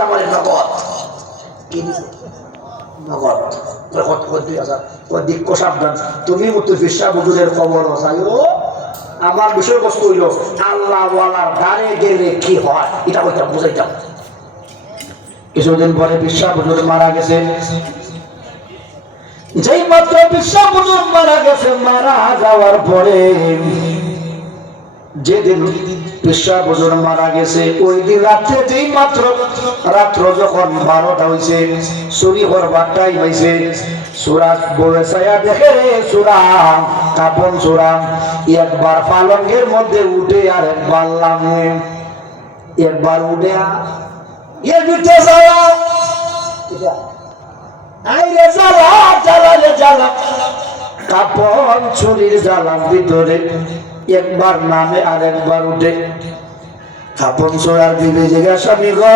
দিচ্ছে আমার নগদ। কি দিছে? নগদ। দিক্ষ সাবধান, তুমি মতো ফিসা বুজুরের খবর চাইও। আমার বিষয়বস্তু হইল আল্লাহ ওয়ালার দ্বারে গেলে কি হয় এটা হইতাম বুঝাইতাম। কিছুদিন পরে ফিসা বুজুর মারা গেছে। যেই মাত্র ফিসা বুজুর মারা গেছে, মারা যাওয়ার পরে যেদিন ফিসা বুজুর মারা গেছে ওই দিন রাত্রে যেই মাত্র রাত্র যখন 12টা হয়েছে, চুরি করবার টাইম হয়েছে, সুরাজ বলে ছায়া দেখে রে সুরা কাপন সুরা একবার পালঙ্গের মধ্যে উঠে আর একবার লামে, একবার উঠে এর ভিতরে যাওয়া আইরে জ্বালা জ্বালা রে জ্বালা, কাপন চুরির জ্বালার ভিতরে একবার নামে আর একবার উঠে। কাপন চোরার দিকে জিজ্ঞাসা গো